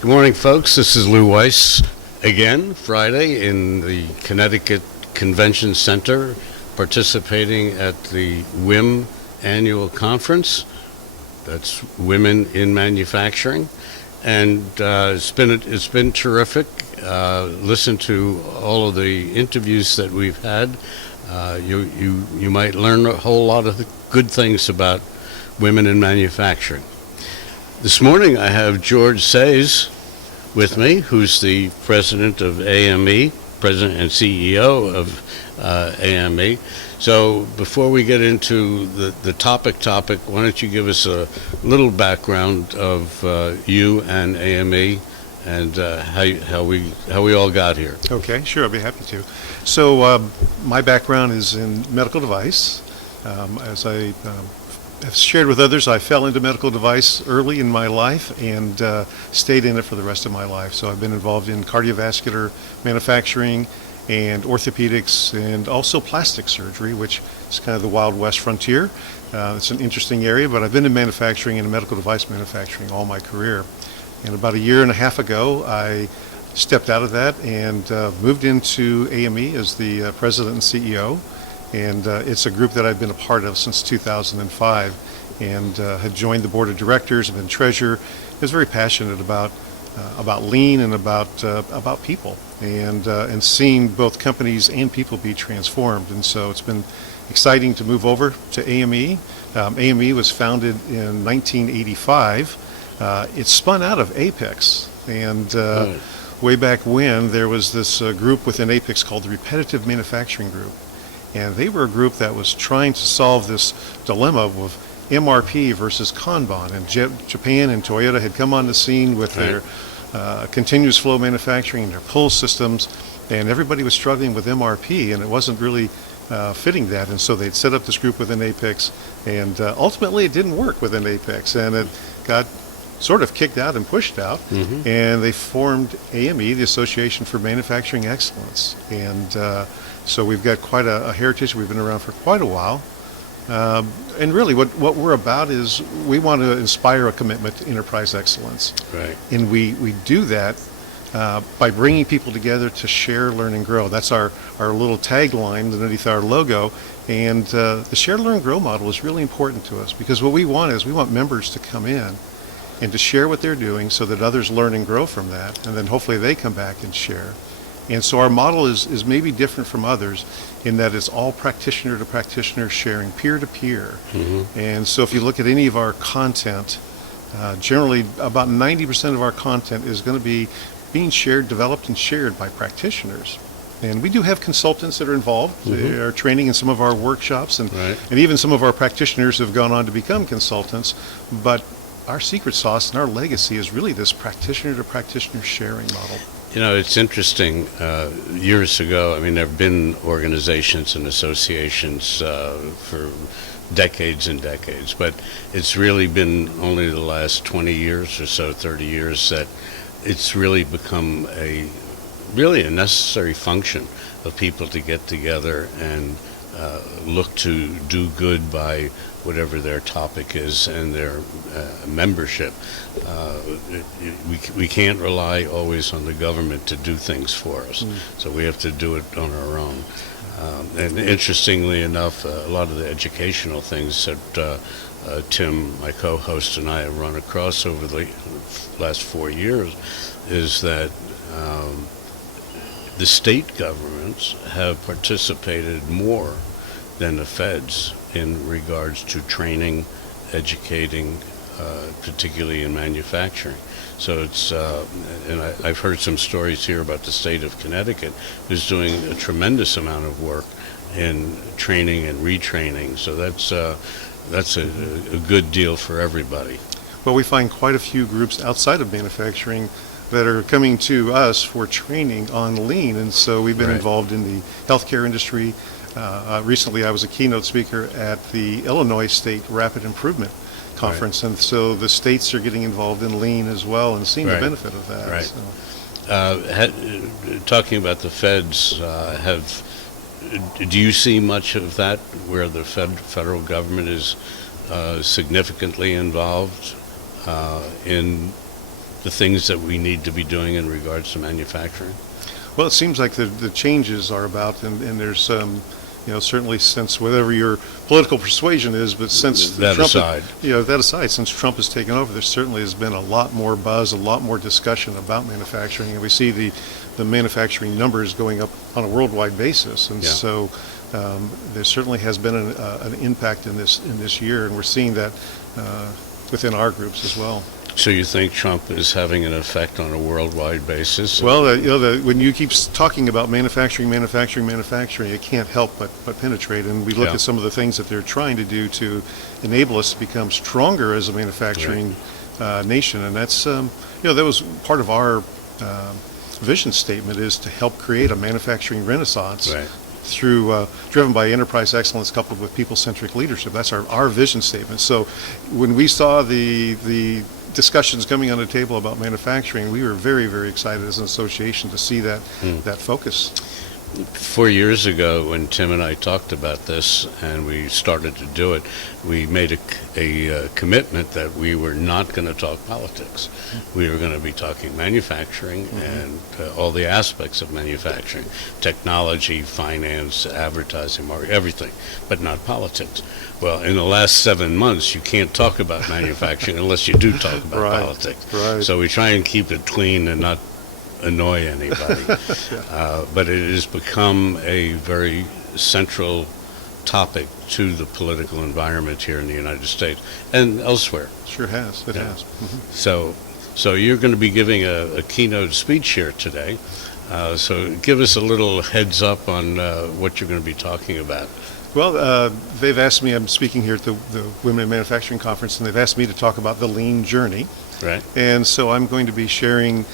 Good morning, folks. This is Lou Weiss again, Friday, in the Connecticut Convention Center, participating at the WIM annual conference. That's Women in Manufacturing, and it's been terrific. Listen to all of the interviews that we've had. You might learn a whole lot of good things about women in manufacturing. This morning I have George Saiz with me, who's the president of AME, president and CEO of AME. So before we get into the topic, why don't you give us a little background of you and AME and how we all got here? Okay, sure, I'd be happy to. So my background is in medical device. As I have shared with others, I fell into medical device early in my life and stayed in it for the rest of my life. So I've been involved in cardiovascular manufacturing and orthopedics and also plastic surgery, which is kind of the Wild West frontier. It's an interesting area, but I've been in manufacturing and medical device manufacturing all my career. And about a year and a half ago, I stepped out of that and moved into AME as the president and CEO. And it's a group that I've been a part of since 2005 and have joined the board of directors, have been treasurer. I was very passionate about lean and about people and seeing both companies and people be transformed. And so it's been exciting to move over to AME. AME was founded in 1985. It spun out of Apex, and way back when there was this group within Apex called the Repetitive Manufacturing Group. And they were a group that was trying to solve this dilemma of MRP versus Kanban. And Japan and Toyota had come on the scene with their continuous flow manufacturing and their pull systems, and everybody was struggling with MRP, and it wasn't really fitting that. And so they'd set up this group within Apex, and ultimately it didn't work within Apex, and it got sort of kicked out and pushed out, and they formed AME, the Association for Manufacturing Excellence. And so we've got quite a heritage. We've been around for quite a while. And really what we're about is we want to inspire a commitment to enterprise excellence. Right. And we do that by bringing people together to share, learn, and grow. That's our little tagline underneath our logo. And the share, learn, grow model is really important to us because what we want is we want members to come in and to share what they're doing so that others learn and grow from that, and then hopefully they come back and share. And so our model is maybe different from others in that it's all practitioner to practitioner sharing, peer to peer. And so if you look at any of our content, generally about 90% of our content is going to be being shared, developed, and shared by practitioners. And we do have consultants that are involved. They are training in some of our workshops, and even some of our practitioners have gone on to become consultants. But our secret sauce and our legacy is really this practitioner to practitioner sharing model. You know, it's interesting. Years ago, I mean, there have been organizations and associations for decades and decades, but it's really been only the last 20 years or so, 30 years, that it's really become a necessary function of people to get together and look to do good by whatever their topic is and their membership. We can't rely always on the government to do things for us, so we have to do it on our own. And interestingly enough, a lot of the educational things that Tim, my co-host, and I have run across over the last 4 years is that the state governments have participated more than the feds in regards to training, educating, particularly in manufacturing. So it's, and I've heard some stories here about the state of Connecticut, who's doing a tremendous amount of work in training and retraining. So that's a good deal for everybody. Well, we find quite a few groups outside of manufacturing that are coming to us for training on lean, and so we've been involved in the healthcare industry. Recently, I was a keynote speaker at the Illinois State Rapid Improvement Conference, and so the states are getting involved in lean as well and seeing the benefit of that. So. Talking about the feds, do you see much of that where the federal government is significantly involved in the things that we need to be doing in regards to manufacturing? Well, it seems like the changes are about, and there's certainly since whatever your political persuasion is, but since That Trump, aside. that aside, since Trump has taken over, there certainly has been a lot more buzz, a lot more discussion about manufacturing, and we see the manufacturing numbers going up on a worldwide basis, and Yeah. so there certainly has been an impact in this year, and we're seeing that within our groups as well. So you think Trump is having an effect on a worldwide basis? Well, when you keep talking about manufacturing, it can't help but penetrate. And we look Yeah. at some of the things that they're trying to do to enable us to become stronger as a manufacturing nation. And that's, that was part of our vision statement, is to help create a manufacturing renaissance. Right. Through driven by enterprise excellence coupled with people-centric leadership. That's our vision statement. So when we saw the discussions coming on the table about manufacturing, we were very, very excited as an association to see that focus. 4 years ago, when Tim and I talked about this and we started to do it, we made a commitment that we were not going to talk politics. We were going to be talking manufacturing and all the aspects of manufacturing, technology, finance, advertising, marketing, everything, but not politics. Well, in the last 7 months, you can't talk about manufacturing unless you do talk about Right, politics. right. So we try and keep it clean and not annoy anybody. But it has become a very central topic to the political environment here in the United States and elsewhere. Sure has. It Yeah. has. So you're going to be giving a keynote speech here today. So give us a little heads up on what you're going to be talking about. Well, they've asked me, I'm speaking here at the Women in Manufacturing Conference, and they've asked me to talk about the lean journey. Right. And so I'm going to be sharing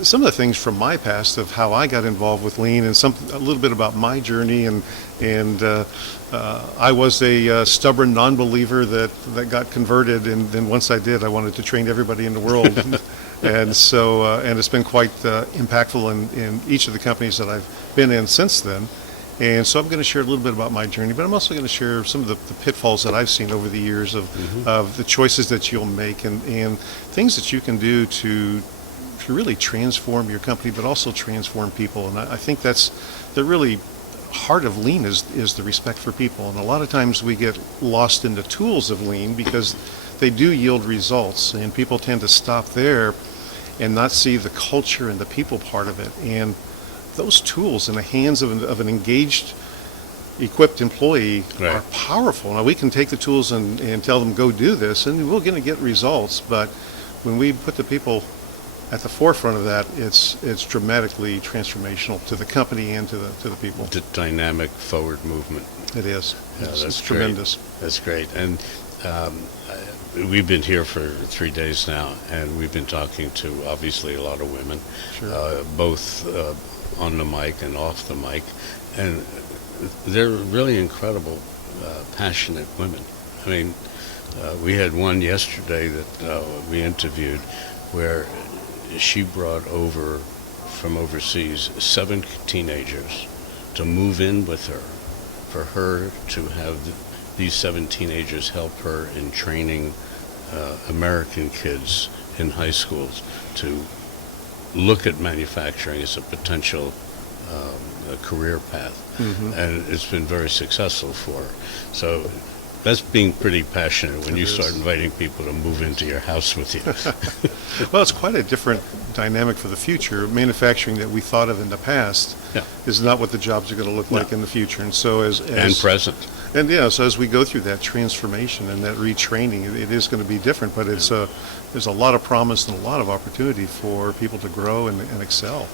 some of the things from my past of how I got involved with lean, and a little bit about my journey. And I was a stubborn non-believer that got converted, and then once I did, I wanted to train everybody in the world. And so and it's been quite impactful in each of the companies that I've been in since then. And so I'm going to share a little bit about my journey, but I'm also going to share some of the pitfalls that I've seen over the years of the choices that you'll make and things that you can do to really transform your company, but also transform people. And I think that's the really heart of lean is the respect for people. And a lot of times we get lost in the tools of lean because they do yield results, and people tend to stop there and not see the culture and the people part of it. And those tools in the hands of an engaged, equipped employee Right. are powerful. Now, we can take the tools and tell them, go do this, and we're going to get results. But when we put the people at the forefront of that, it's dramatically transformational to the company and to the people. The dynamic forward movement. It is. Yeah, It's that's tremendous. Great. That's great. And we've been here for 3 days now, and we've been talking to obviously a lot of women, Sure. both on the mic and off the mic, and they're really incredible, passionate women. I mean, we had one yesterday that we interviewed where she brought over from overseas 7 teenagers to move in with her, for her to have these 7 teenagers help her in training American kids in high schools to look at manufacturing as a potential a career path. And it's been very successful for her. So that's being pretty passionate when It you is. start inviting people to move into your house with you. Well, it's quite a different dynamic for the future. Manufacturing that we thought of in the past Yeah. is not what the jobs are going to look like in the future. And so And present. so as we go through that transformation and that retraining, it is going to be different. But there's a lot of promise and a lot of opportunity for people to grow and excel.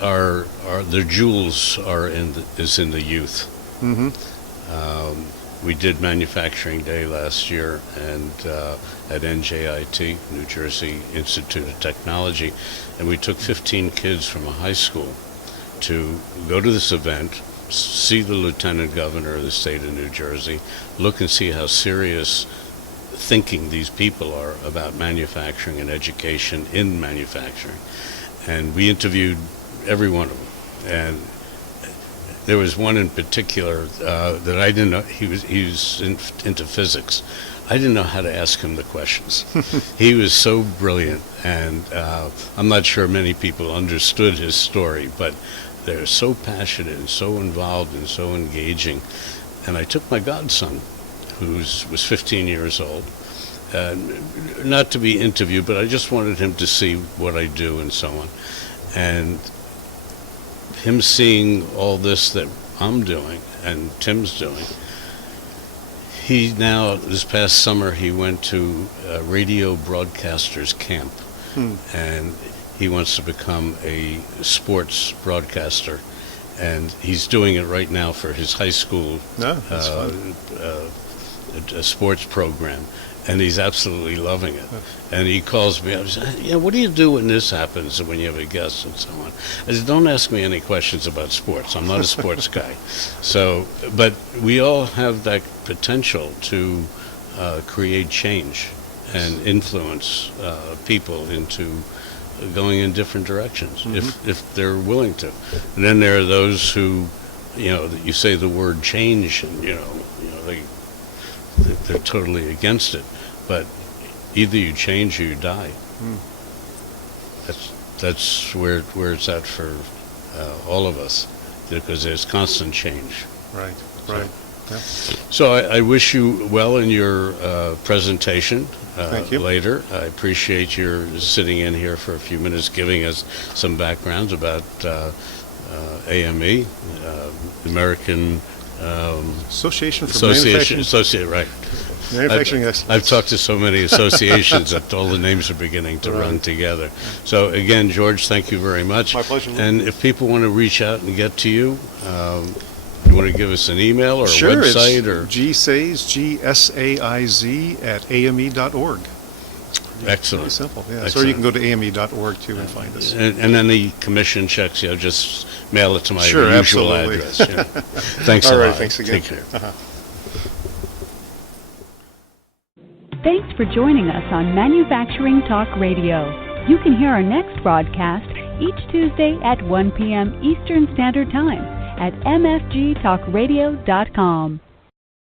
The jewels is in the youth. Mm-hmm. We did Manufacturing Day last year and at NJIT, New Jersey Institute of Technology, and we took 15 kids from a high school to go to this event, see the Lieutenant Governor of the state of New Jersey, look and see how serious thinking these people are about manufacturing and education in manufacturing. And we interviewed every one of them. And there was one in particular that I didn't know. He was into physics. I didn't know how to ask him the questions. He was so brilliant, and I'm not sure many people understood his story, but they're so passionate and so involved and so engaging. And I took my godson, who was 15 years old, not to be interviewed, but I just wanted him to see what I do and so on. And him seeing all this that I'm doing and Tim's doing, he now, this past summer, he went to a radio broadcasters camp, and he wants to become a sports broadcaster, and he's doing it right now for his high school That's fun. A sports program, and he's absolutely loving it. And he calls me up and says, yeah, what do you do when this happens, when you have a guest and so on? I said, don't ask me any questions about sports. I'm not a sports guy. So, but we all have that potential to create change and influence people into going in different directions, if they're willing to. And then there are those who, you say the word change, and they're totally against it. But either you change or you die. That's where it's at for all of us, because there's constant change. Right. Yeah. So I wish you well in your presentation Thank you. later. I appreciate your sitting in here for a few minutes, giving us some backgrounds about AME, American Association for Manufacturing. Right. Manufacturing I've Excellence. talked to so many associations that all the names are beginning to run together. So again, George, thank you very much. My pleasure. And if people want to reach out and get to you, you want to give us an email or a website? Sure, it's gsaiz, GSAIZ at ame.org. Excellent. Pretty simple, yeah. Excellent. So you can go to ame.org too and find us. And any commission checks, just mail it to my Sure, usual absolutely. address. Yeah. Thanks a All right, lot. thanks again. Take care. Thanks for joining us on Manufacturing Talk Radio. You can hear our next broadcast each Tuesday at 1 p.m. Eastern Standard Time at mfgtalkradio.com.